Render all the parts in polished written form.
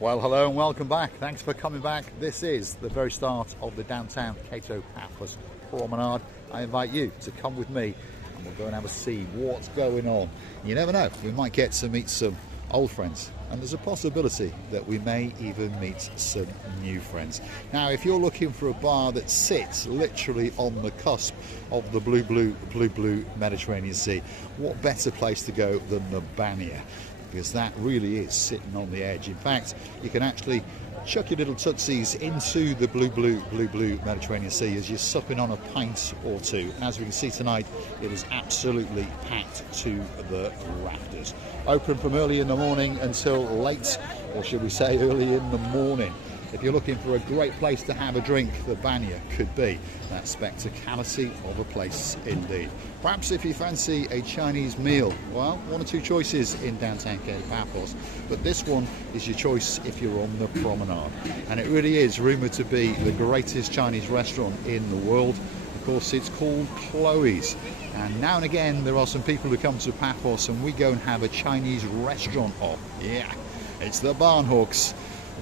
Well, hello and welcome back. Thanks for coming back. This is the very start of the downtown Cato Paphos Promenade. I invite you to come with me and we'll go and have a see what's going on. You never know, we might get to meet some old friends, and there's a possibility that we may even meet some new friends. Now, if you're looking for a bar that sits literally on the cusp of the blue Mediterranean Sea, what better place to go than the Banya? Because that really is sitting on the edge. In fact, you can actually chuck your little tootsies into the blue Mediterranean Sea as you're supping on a pint or two. And as we can see tonight, it is absolutely packed to the rafters. Open from early in the morning until late, or should we say early in the morning. If you're looking for a great place to have a drink, the Banya could be that spectacality of a place indeed. Perhaps if you fancy a Chinese meal, well, one or two choices in downtown Cato Paphos, but this one is your choice if you're on the promenade. And it really is rumoured to be the greatest Chinese restaurant in the world. Of course, it's called Chloe's. And now and again, there are some people who come to Paphos and we go and have a Chinese restaurant off. Yeah, it's the Barnhawks.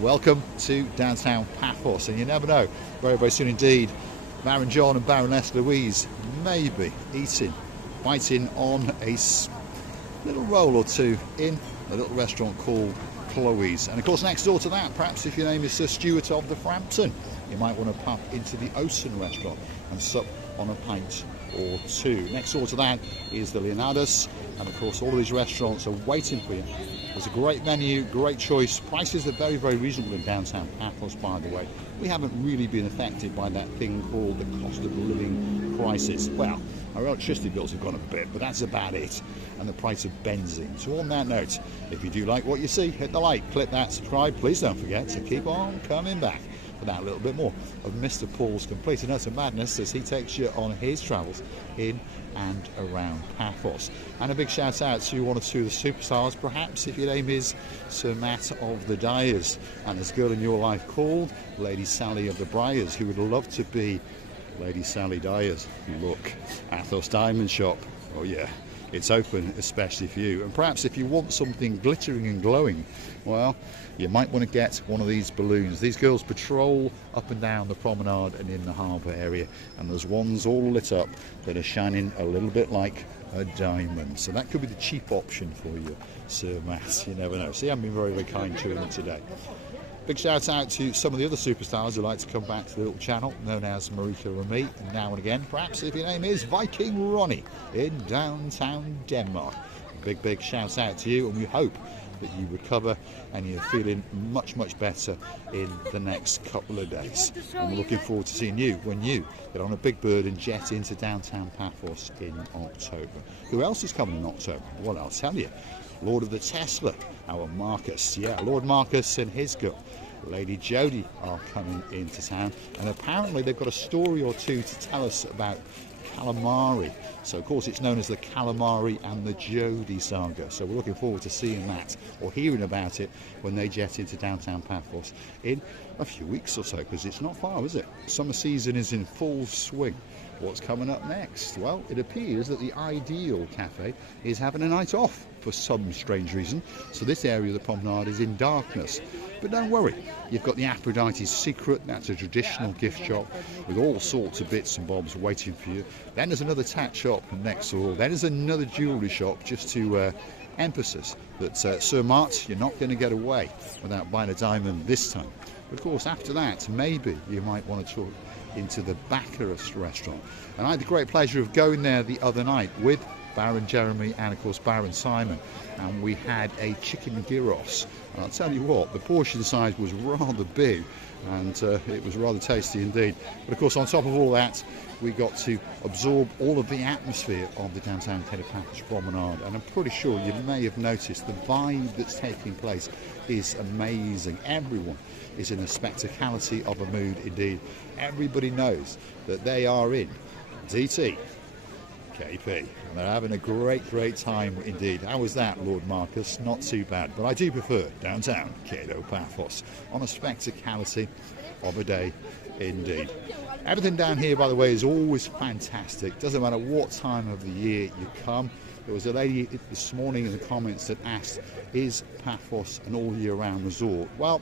Welcome to downtown Paphos, and you never know, very soon indeed, Baron John and Baroness Louise may be biting on a little roll or two in a little restaurant called Chloe's. And of course, next door to that, perhaps if your name is Sir Stuart of the Frampton, you might want to pop into the Ocean restaurant and sup on a pint or two. Next door to that is the Leonardus, and of course all of these restaurants are waiting for you. There's a great menu, great choice. Prices are very reasonable in downtown Paphos, by the way. We haven't really been affected by that thing called the cost of living crisis. Well, our electricity bills have gone up a bit, but that's about it. And the price of benzene. So on that note, if you do like what you see, hit the like, click that subscribe. Please don't forget to keep on coming back for that little bit more of Mr. Paul's complete and utter madness as he takes you on his travels in and around Paphos. And a big shout out to one or two of the superstars, perhaps if your name is Sir Matt of the Dyers, and there's a girl in your life called Lady Sally of the Briars who would love to be Lady Sally Dyers. Look, Athos Diamond Shop, oh yeah, it's open especially for you. And perhaps if you want something glittering and glowing, well, you might want to get one of these balloons. These girls patrol up and down the promenade and in the harbour area, and there's ones all lit up that are shining a little bit like a diamond. So that could be the cheap option for you, Sir Matt. You never know. See, I've been very kind to him today. Big shout out to some of the other superstars who like to come back to the little channel known as Marika and me, and now and again, perhaps if your name is Viking Ronnie in downtown Denmark. Big shout out to you, and we hope that you recover and you're feeling much better in the next couple of days. And we're looking forward to seeing you when you get on a big bird and jet into downtown Paphos in October. Who else is coming in October? Well, I'll tell you. Lord of the Tesla, our Marcus. Yeah, Lord Marcus and his girl, Lady Jodie, are coming into town. And apparently they've got a story or two to tell us about calamari. So of course it's known as the Calamari and the Jodie saga. So we're looking forward to seeing that or hearing about it when they jet into downtown Paphos in a few weeks or so, because it's not far, is it? Summer season is in full swing. What's coming up next? Well, it appears that the Ideal Cafe is having a night off for some strange reason. So this area of the promenade is in darkness. But don't worry, you've got the Aphrodite's Secret. That's a traditional gift shop with all sorts of bits and bobs waiting for you. Then there's another tat shop next door. Then there's another jewellery shop, just to emphasis that Sir Mart, you're not going to get away without buying a diamond this time. Of course, after that, maybe you might want to talk into the Baccarat restaurant. And I had the great pleasure of going there the other night with Baron Jeremy and of course Baron Simon, and we had a chicken gyros. And I'll tell you what, the portion size was rather big, and it was rather tasty indeed. But of course, on top of all that, we got to absorb all of the atmosphere of the downtown Cato Paphos Promenade, and I'm pretty sure you may have noticed the vibe that's taking place is amazing. Everyone is in a spectacality of a mood indeed. Everybody knows that they are in DT KP, and they're having a great time indeed. How was that, Lord Marcus? Not too bad, but I do prefer downtown Cato Paphos on a spectacality of a day indeed. Everything down here, by the way, is always fantastic. Doesn't matter what time of the year you come. There was a lady this morning in the comments that asked, is Paphos an all year round resort? Well,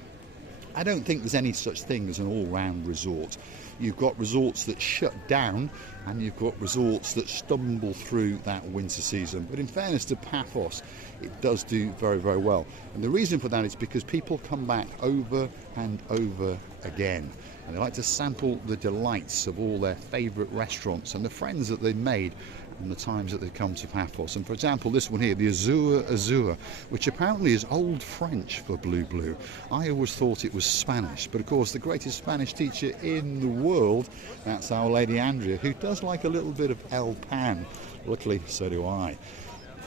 I don't think there's any such thing as an all-round resort. You've got resorts that shut down and you've got resorts that stumble through that winter season. But in fairness to Paphos, it does do very, very well. And the reason for that is because people come back over and over again. And they like to sample the delights of all their favourite restaurants and the friends that they've made and the times that they've come to Paphos. And for example, this one here, the Azur, which apparently is Old French for blue blue. I always thought it was Spanish, but of course the greatest Spanish teacher in the world, that's our Lady Andrea, who does like a little bit of El Pan. Luckily, so do I.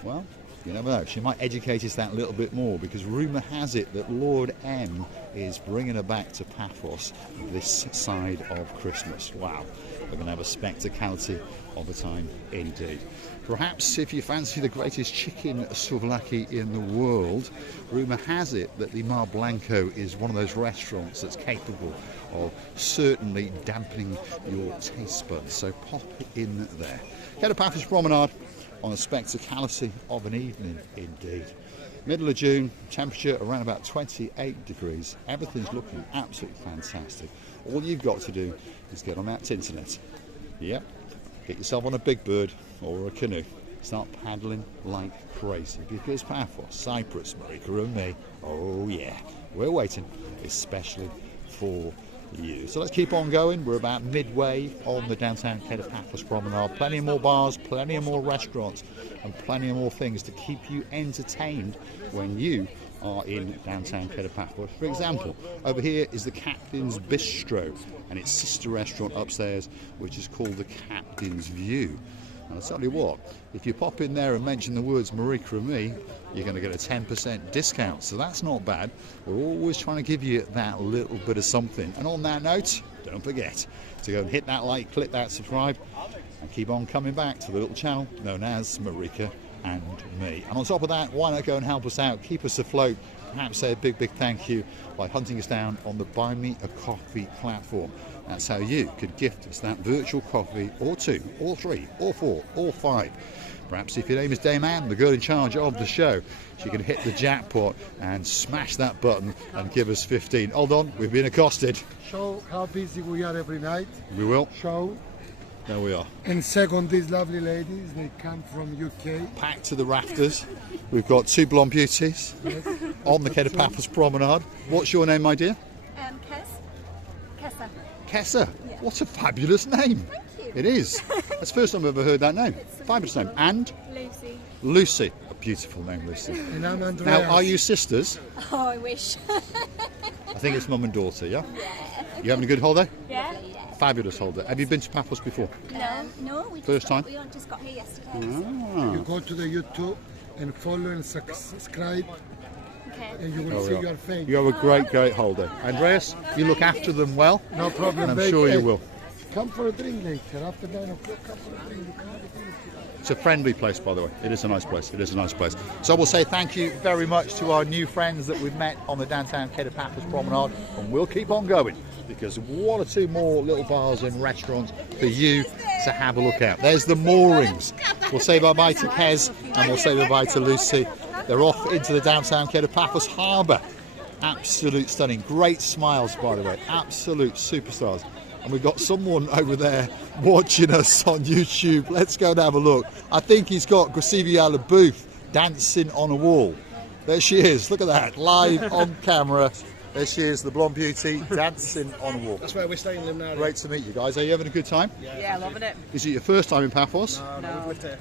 Well, you never know, she might educate us that little bit more, because rumour has it that Lord M is bringing her back to Paphos this side of Christmas. Wow, we're going to have a spectacality of a time indeed. Perhaps if you fancy the greatest chicken souvlaki in the world, rumour has it that the Mar Blanco is one of those restaurants that's capable of certainly dampening your taste buds. So pop in there. Get a Paphos Promenade on a spectacality of an evening indeed. Middle of June, temperature around about 28 degrees. Everything's looking absolutely fantastic. All you've got to do is get on that internet. Yep, get yourself on a big bird or a canoe. Start paddling like crazy, because Paphos, Cyprus, Marika and me, oh yeah, we're waiting especially for you. So let's keep on going. We're about midway on the downtown Paphos Promenade. Plenty more bars, plenty more restaurants, and plenty more things to keep you entertained when you are in downtown Paphos. For example, over here is the Captain's Bistro and its sister restaurant upstairs, which is called the Captain's View. And I'll tell you what, if you pop in there and mention the words Marika and me, you're going to get a 10% discount. So that's not bad. We're always trying to give you that little bit of something. And on that note, don't forget to go and hit that like, click that subscribe, and keep on coming back to the little channel known as Marika and me. And on top of that, why not go and help us out, keep us afloat, perhaps say a big thank you by hunting us down on the Buy Me a Coffee platform. That's how you could gift us that virtual coffee, or 2, or 3, or 4, or 5. Perhaps if your name is Dame Anne, the girl in charge of the show, she can hit the jackpot and smash that button and give us 15. Hold on, we've been accosted. Show how busy we are every night. We will. Show. There we are. And second, these lovely ladies, they come from UK. Packed to the rafters. We've got 2 blonde beauties on the Paphos Promenade. What's your name, my dear? Kessa. Kessa. Yeah. What a fabulous name. Thank you. It is. That's the first time I've ever heard that name. Fabulous name. And? Lucy. Lucy. A beautiful name, Lucy. And I'm Andreas. Now, are you sisters? Oh, I wish. I think it's mum and daughter, yeah? You having a good holiday? Yeah? Fabulous holiday. Have you been to Paphos before? No. We First time? We just got here yesterday. You go to the YouTube and follow and subscribe, Okay. and you will see your face. You have a great holiday. Andreas, you look after them well. No problem, And I'm babe. sure you Hey, will. Come for a drink later. After 9 o'clock, come for a drink. You can have a drink. It's a friendly place, by the way. It is a nice place. It is a nice place. So we'll say thank you very much to our new friends that we've met on the downtown Paphos Promenade, and we'll keep on going, because 1 or 2 more little bars and restaurants for you to have a look at. There's the moorings. We'll say bye-bye to Kez, and we'll say bye-bye to Lucy. They're off into the downtown Paphos harbour. Absolute stunning. Great smiles, by the way. Absolute superstars. And we've got someone over there watching us on YouTube. Let's go and have a look. I think he's got Gracivia Booth dancing on a wall. There she is. Look at that. Live on camera. There she is, the blonde beauty, dancing on a wall. That's where we're staying in now. Great to meet you guys. Are you having a good time? Yeah, loving it. Is it your first time in Paphos? No, we've lived here.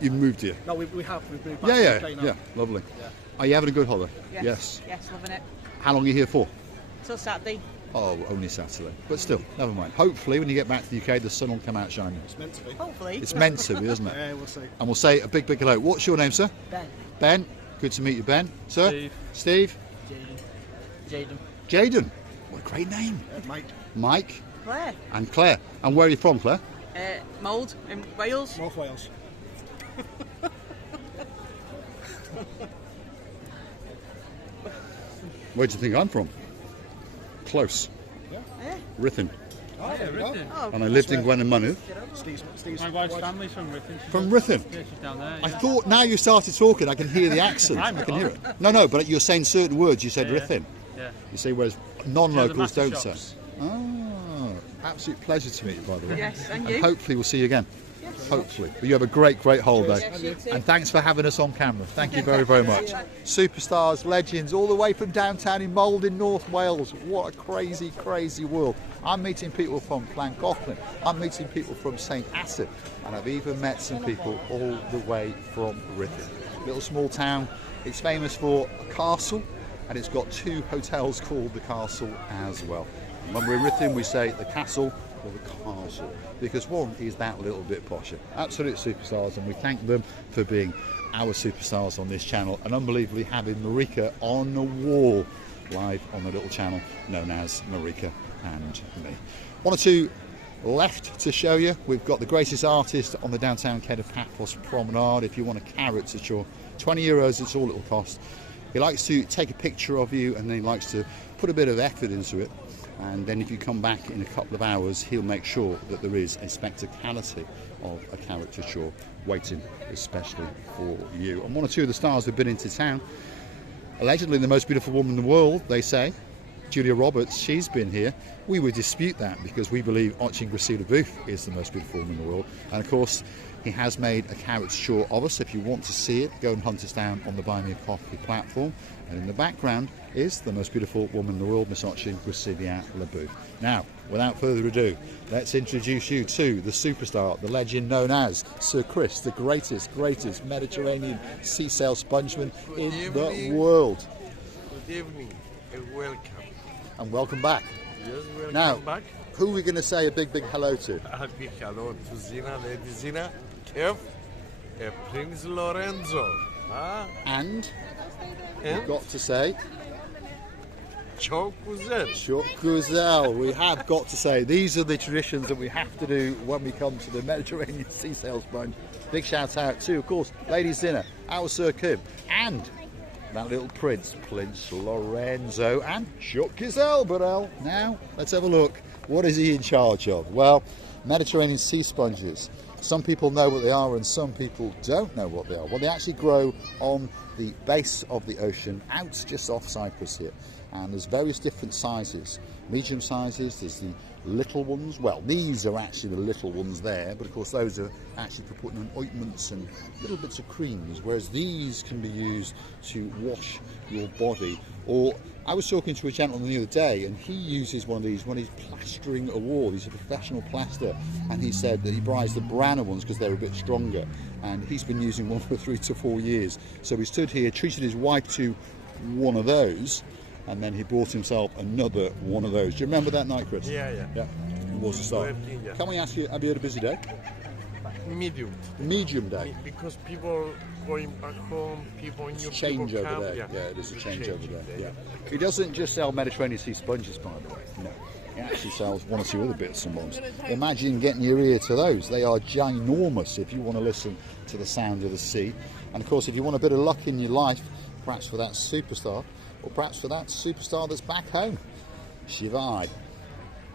You moved here? No, we have. We've moved back Yeah, to the UK now. yeah. Lovely. Yeah. Are you having a good holiday? Yes, loving it. How long are you here for? Till Saturday. Oh, only Saturday. But still, never mind. Hopefully, when you get back to the UK, the sun will come out shining. It's meant to be. Hopefully. It's meant to be, isn't it? Yeah, we'll see. And we'll say a big hello. What's your name, sir? Ben. Ben. Good to meet you, Ben. Sir? Steve. Jaden. Jaden. What a great name. Mate, Mike Claire. and Claire. And where are you from, Claire? Mould in Wales. North Wales. Where do you think I'm from? Close. Yeah. Yeah. Ruthin. and I lived in Gwenamanu. My wife's family's from Ruthin. From Ruthin. Yeah, she's down there. I thought now you started talking, I can hear the accent. I can hear it. No, but you're saying certain words. You said Ruthin. Yeah. You say whereas non-locals the don't master say. shops. Oh, absolute pleasure to meet you, by the way. Yes, and And you. hopefully we'll see you again. Hopefully. But you have a great holiday. Yes, you too. And thanks for having us on camera. Thank you very much. Superstars, legends, all the way from downtown in Mold in North Wales. What a crazy world. I'm meeting people from Llangollen. I'm meeting people from St Asaph. And I've even met some people all the way from Ruthin. Little small town. It's famous for a castle, and it's got 2 hotels called the Castle as well. And when we're in Ruthin, we say the castle or the castle, because one is that little bit posher. Absolute superstars, and we thank them for being our superstars on this channel, and unbelievably having Marika on the wall live on the little channel known as Marika and Me. 1 or 2 left to show you. We've got the greatest artist on the downtown Cato Paphos Promenade. If you want a caricature, €20, it's all it'll cost. He likes to take a picture of you, and then he likes to put a bit of effort into it. And then if you come back in a couple of hours, he'll make sure that there is a spectacality of a caricature waiting especially for you. And 1 or 2 of the stars have been into town. Allegedly the most beautiful woman in the world, they say. Julia Roberts, she's been here. We would dispute that because we believe Ochin Gracila Booth is the most beautiful woman in the world. And of course, he has made a caricature of us. If you want to see it, go and hunt us down on the Buy Me a Coffee platform. And in the background is the most beautiful woman in the world, Miss Ochin Gracila Booth. Now, without further ado, let's introduce you to the superstar, the legend known as Sir Chris, the greatest Mediterranean sea sail spongeman in the world. Good evening and welcome. And welcome back. Yes, welcome Now, back. who are we going to say a big hello to? A big hello to Zina, Lady Zina, Kev, Prince Lorenzo. And And we've got to say Chokuzel. Chokuzel. We have got to say these are the traditions that we have to do when we come to the Mediterranean sea sail sponge. Big shout out to, of course, Lady Zina, our Sir Kim, and that little Prince Lorenzo, and Chokuzel Burrell. Now, let's have a look. What is he in charge of? Well, Mediterranean sea sponges. Some people know what they are and some people don't know what they are. Well, they actually grow on the base of the ocean, out just off Cyprus here. And there's various different sizes. Medium sizes, there's the little ones. Well, these are actually the little ones there, but of course those are actually for putting on ointments and little bits of creams, whereas these can be used to wash your body. Or I was talking to a gentleman the other day, and he uses one of these when he's plastering a wall. He's a professional plasterer, and he said that he buys the browner ones because they're a bit stronger, and he's been using one for 3 to 4 years. So he stood here, treated his wife to one of those, and then he bought himself another one of those. Do you remember that night, Chris? Yeah. Yeah, it was the start. Yeah. Can we ask you, have you had a busy day? Medium. Medium day. Because people going back home, people new Change people over come. there. Yeah, it is a change over there. Yeah. He doesn't just sell Mediterranean sea sponges, by the way. No. He actually sells 1 or 2 other bits and bobs. Imagine getting your ear to those. They are ginormous if you want to listen to the sound of the sea. And of course, if you want a bit of luck in your life, perhaps for that superstar, or perhaps for that superstar that's back home, Shivai.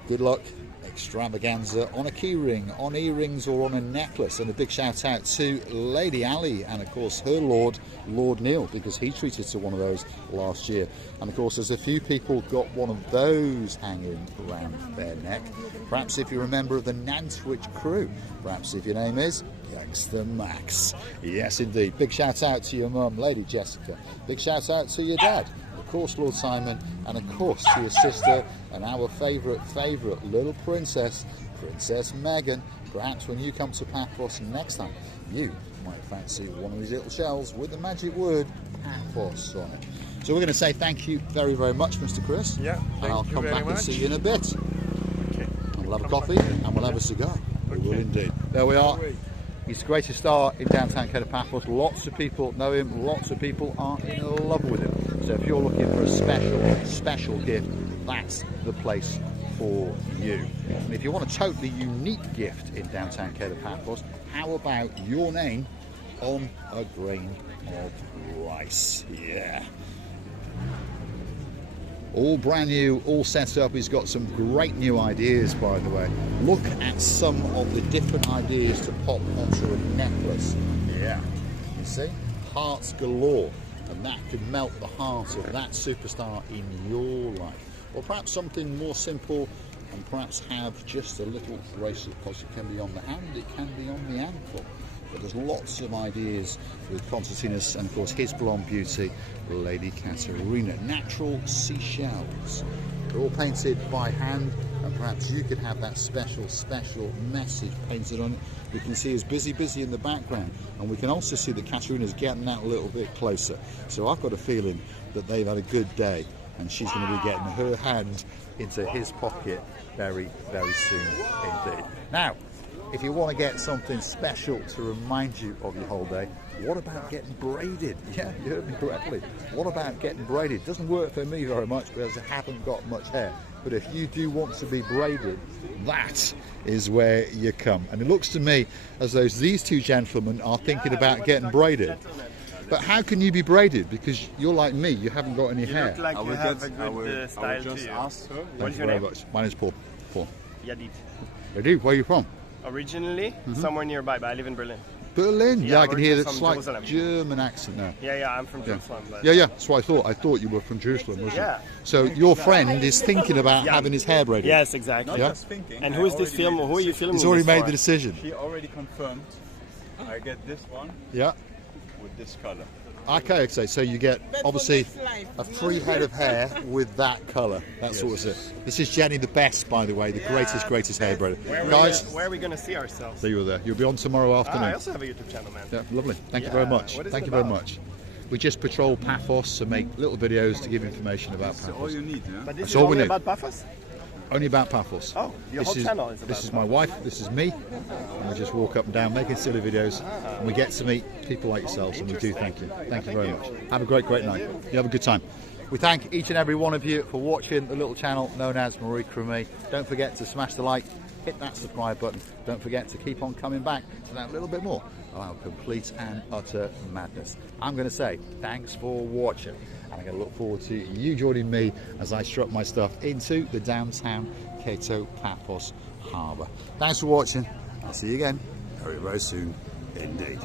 Good luck, extravaganza on a keyring, on earrings, or on a necklace. And a big shout out to Lady Ali and of course her Lord Neil, because he treated to one of those last year. And of course there's a few people got one of those hanging around their neck. Perhaps if you're a member of the Nantwich crew, perhaps if your name is Gangster Max. Yes indeed. Big shout out to your mum, Lady Jessica. Big shout out to your dad, of course Lord Simon, and of course to your sister and our favourite little princess, Princess Megan. Perhaps when you come to Paphos next time, you might fancy one of these little shells with the magic word Paphos on it. So we're going to say thank you very much, Mr. Chris. Yeah, and I'll thank you come very back and much. see you in a bit. Okay. And we'll have a coffee and we'll have a cigar. We will indeed. There we are. Wait. He's the greatest star in downtown Cato Paphos. Lots of people know him. Lots of people are in love with him. So if you're looking for a special gift, that's the place for you. And if you want a totally unique gift in downtown Cato Paphos, how about your name on a grain of rice? Yeah. All brand new, all set up. He's got some great new ideas, by the way. Look at some of the different ideas to pop onto a necklace. Yeah, you see? Hearts galore. And that could melt the heart of that superstar in your life. Or perhaps something more simple, and perhaps have just a little bracelet, because it can be on the hand, it can be on the ankle. But there's lots of ideas with Constantinos and of course his blonde beauty, Lady Katerina. Natural seashells. They're all painted by hand, and perhaps you could have that special message painted on it. We can see it's busy in the background, and we can also see that Katerina's getting that a little bit closer. So I've got a feeling that they've had a good day, and she's going to be getting her hand into his pocket very soon indeed. Now, if you want to get something special to remind you of your whole day, what about getting braided? Yeah, you heard me correctly. What about getting braided? Doesn't work for me very much because I haven't got much hair. But if you do want to be braided, that is where you come. And it looks to me as though these two gentlemen are thinking about getting braided. But how can you be braided? Because you're like me, you haven't got any hair. Look like you have a good style to you. Thank you very much. My name's Paul. Yadid. Yadid, where are you from? Originally, somewhere nearby, but I live in Berlin. Berlin? Yeah, I can hear that from slight Jerusalem. German accent now. Yeah, I'm from Jerusalem. But Yeah, that's what I thought. I thought you were from Jerusalem, wasn't Yeah. you? So your friend is thinking about having his hair braided? Yes, exactly. Yeah? Just thinking. And who is this film? Who are you filming? He's already this made for? the decision. He already confirmed. I get this one Yeah. with this color. Okay, so you get obviously a free head of hair with that colour. That's what it is. This is Jenny the best, by the way, the greatest hair braider. Guys, Where are we going to see ourselves? there you were there. You'll be on tomorrow afternoon. I also have a YouTube channel, man. Yeah, lovely. Thank you very much. What is Thank it you very about? much. We just patrol Paphos to make little videos to give information about That's all Paphos. you need, yeah? But this That's is all we only need. about Paphos? Only about Paphos. Oh, your whole channel is about This is my wife, this is me, and we just walk up and down making silly videos, and we get to meet people like yourselves, and we do thank you. Thank you very much. Have a great night. You have a good time. We thank each and every one of you for watching the little channel known as Marika and Me. Don't forget to smash the like, hit that subscribe button. Don't forget to keep on coming back to that little bit more of our complete and utter madness. I'm going to say thanks for watching, and I'm going to look forward to you joining me as I strut my stuff into the downtown Cato Paphos harbour. Thanks for watching. I'll see you again very soon indeed.